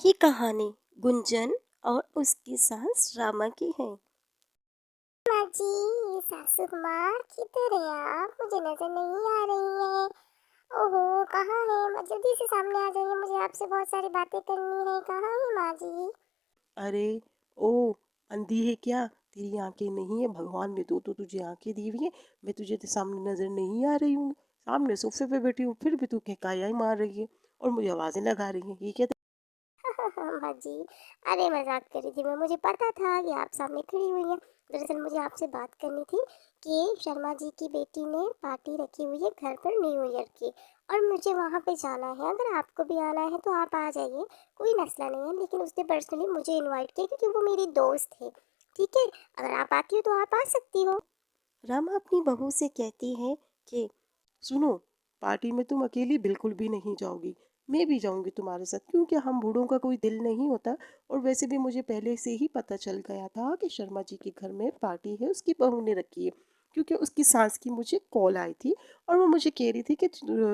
ये कहानी गुंजन और उसकी सास रामा की है। माँ जी, सासू माँ किधर है आप? मुझे नजर नहीं आ रही है। ओहो, कहाँ है माँ? जल्दी से सामने आ जाइए, मुझे आपसे बहुत सारी बातें करनी है। कहाँ है माँ जी? अरे ओ, अंधी है क्या? तेरी आंखें नहीं है? भगवान ने तो तुझे आंखें दी हुई है। मैं तुझे तो सामने नजर नहीं आ रही हूँ। सामने सोफे पे बैठी हूँ, फिर भी तू कहकाया ही मार रही है और मुझे आवाजें लगा रही है। ये क्या? माँ जी, अरे मजाक कर रही थी मैं। मुझे पता था कि आप सामने खड़ी हुई हैं। दरअसल मुझे आपसे बात करनी थी कि शर्मा जी की बेटी ने पार्टी रखी हुई है घर पर न्यू ईयर की, और मुझे वहाँ पे जाना है। अगर आपको भी आना है तो आप आ जाइए, कोई मसला नहीं है। लेकिन उसने पर्सनली मुझे इनवाइट किया क्योंकि वो मेरी दोस्त है। ठीक है, अगर आप आती हो तो आप आ सकती हो। रामा अपनी बहू से कहती है कि सुनो, पार्टी में तुम अकेली बिल्कुल भी नहीं जाओगी। मैं भी जाऊंगी तुम्हारे साथ, क्योंकि हम बूढ़ों का कोई दिल नहीं होता। और वैसे भी मुझे पहले से ही पता चल गया था कि शर्मा जी के घर में पार्टी है, उसकी बहू ने रखी है। क्योंकि उसकी सास की मुझे कॉल आई थी और वो मुझे कह रही थी कि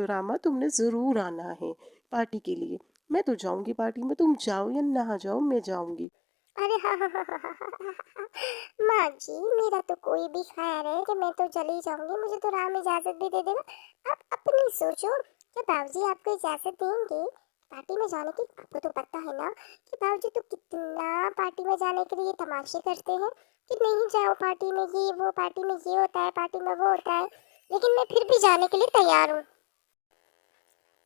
रामा तुमने ज़रूर आना है पार्टी के लिए। मैं तो जाऊंगी पार्टी में, तुम जाओ या ना जाओ, मैं जाऊंगी। अरे हाँ हाँ हाँ हाँ हाँ हाँ हाँ हाँ। माँ जी, मेरा तो कोई भी ख्याल है कि मैं तो चली जाऊंगी। मुझे तो राम इजाजत भी दे देगा। आप अपनी सोचो कि बाबूजी आपको इजाजत देंगे पार्टी में जाने की? आपको तो पता है ना कि बाबूजी तो कितना पार्टी में जाने के लिए तमाशे करते हैं कि नहीं जाओ पार्टी में, ये वो पार्टी में ये होता है, पार्टी में वो होता है। लेकिन मैं फिर भी जाने के लिए तैयार हूँ।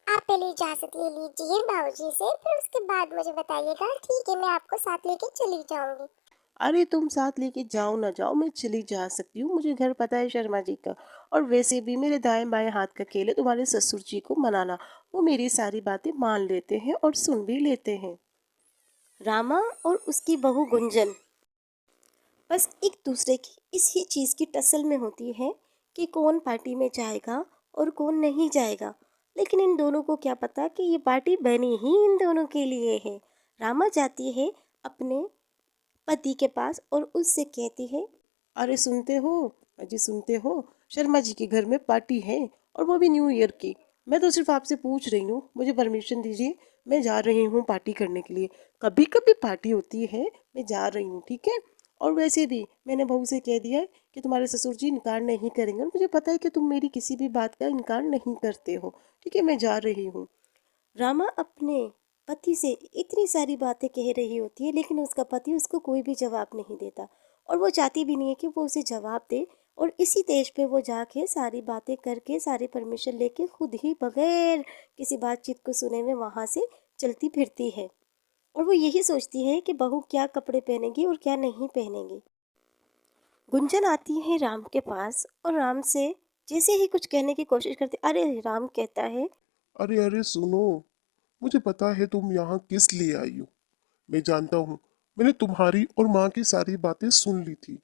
आप पहले इजाजत ले लीजिए बाबूजी से, फिर उसके बाद मुझे बताइएगा। ठीक है, मैं आपको साथ लेके चली जाऊंगी। अरे तुम साथ लेके जाओ ना जाओ, मैं चली जा सकती हूँ। मुझे घर पता है शर्मा जी का। और वैसे भी मेरे दाएं बाएं हाथ का खेल है तुम्हारे ससुर जी को मनाना। वो मेरी सारी बातें मान लेते हैं और सुन भी लेते हैं। रामा और उसकी बहू गुंजन बस एक दूसरे की इसी चीज़ की टसल में होती है कि कौन पार्टी में जाएगा और कौन नहीं जाएगा। लेकिन इन दोनों को क्या पता कि ये पार्टी बनी ही इन दोनों के लिए है। रामा जाती है अपने पति के पास और उससे कहती है, अरे सुनते हो? अजी सुनते हो? शर्मा जी के घर में पार्टी है, और वो भी न्यू ईयर की। मैं तो सिर्फ आपसे पूछ रही हूँ, मुझे परमिशन दीजिए। मैं जा रही हूँ पार्टी करने के लिए। कभी कभी पार्टी होती है, मैं जा रही हूँ, ठीक है? और वैसे भी मैंने बहू से कह दिया है कि तुम्हारे ससुर जी इनकार नहीं करेंगे, और मुझे पता है कि तुम मेरी किसी भी बात का इनकार नहीं करते हो। ठीक है, मैं जा रही हूँ। रामा अपने पति से इतनी सारी बातें कह रही होती है, लेकिन उसका पति उसको कोई भी जवाब नहीं देता। और वो चाहती भी नहीं है कि वो उसे जवाब दे। और इसी तेज पे वो जाके सारी बातें करके, सारी परमिशन लेके, खुद ही बगैर किसी बातचीत को सुने में वहाँ से चलती फिरती है। और वो यही सोचती है कि बहू क्या कपड़े पहनेगी और क्या नहीं पहनेगी। गुंजन आती है राम के पास और राम से जैसे ही कुछ कहने की कोशिश करती, अरे राम कहता है, अरे अरे सुनो, मुझे पता है तुम यहाँ किस लिए आई हो। मैं जानता हूँ। मैंने तुम्हारी और माँ की सारी बातें सुन ली थी।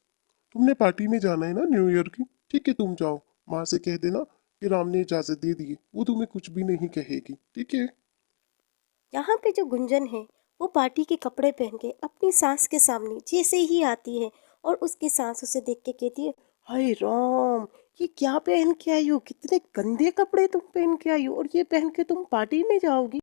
तुमने पार्टी में जाना है ना न्यू ईयर की? ठीक है, तुम जाओ। माँ से कह देना कि राम ने इजाजत दे दी है, वो तुम्हें कुछ भी नहीं कहेगी, ठीक है? यहाँ पे जो गुंजन है वो पार्टी के कपड़े पहन के अपनी सास के सामने जैसे ही आती है और उसकी सास उसे देख के कहती है, हाय राम, ये क्या पहन के आई हो? कितने गंदे कपड़े तुम पहन के आई हो, और ये पहन के तुम पार्टी में जाओगी?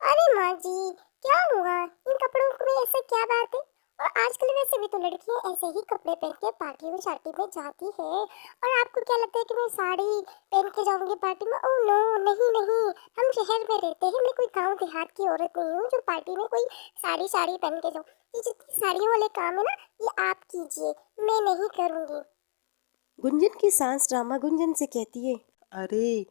अरे माँ जी, क्या हुआ? इन कपड़ों में ऐसा क्या बात है? और आजकल वैसे भी तो लड़कियां ऐसे ही कपड़े पहन के पार्टी में शार्टी में जाती है। और आपको क्या लगता है कि मैं साड़ी पहन के जाऊंगी पार्टी में? ओह नो, नहीं नहीं। हम शहर में रहते हैं, मैं कोई गांव देहात की औरत नहीं हूँ जो पार्टी में कोई साड़ी साड़ी पहन के जाऊँ। ये जितनी साड़ियों वाले काम है ना, ये आप कीजिए, मैं नहीं करूंगी। गुंजन की सास रामा गुंजन से कहती है, अरे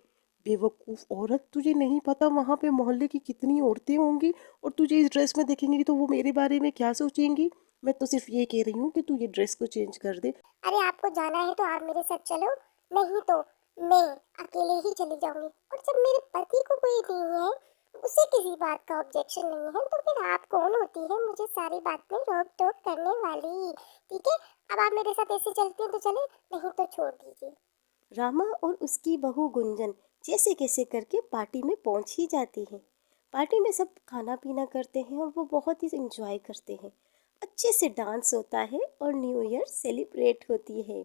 बेवकूफ औरत, तुझे नहीं पता वहां पे मोहल्ले की कितनी औरतें होंगी, और तुझे इस ड्रेस में देखेंगी तो वो मेरे बारे में क्या सोचेंगी? मैं तो सिर्फ ये कह रही हूँ कि तू ये ड्रेस को चेंज कर दे। अरे आपको जाना है तो आप मेरे साथ चलो, नहीं तो मैं अकेले ही चली जाऊंगी। और जब मेरे पति को कोई नहीं है, उसे किसी बात का ऑब्जेक्शन नहीं है, तो फिर आप कौन होती है मुझे सारी बात में रोक टोक करने वाली? ठीक है, अब आप मेरे साथ ऐसे चलते हैं तो चले, नहीं तो छोड़ दीजिए। रामा और उसकी बहू गुंजन जैसे कैसे करके पार्टी में पहुंच ही जाती है। पार्टी में सब खाना पीना करते हैं और वो बहुत ही इंजॉय करते हैं। अच्छे से डांस होता है और न्यू ईयर सेलिब्रेट होती है।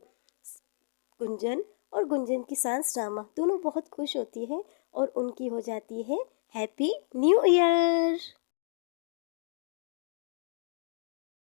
गुंजन और गुंजन की सास रामा दोनों बहुत खुश होती है और उनकी हो जाती है हैप्पी न्यू ईयर।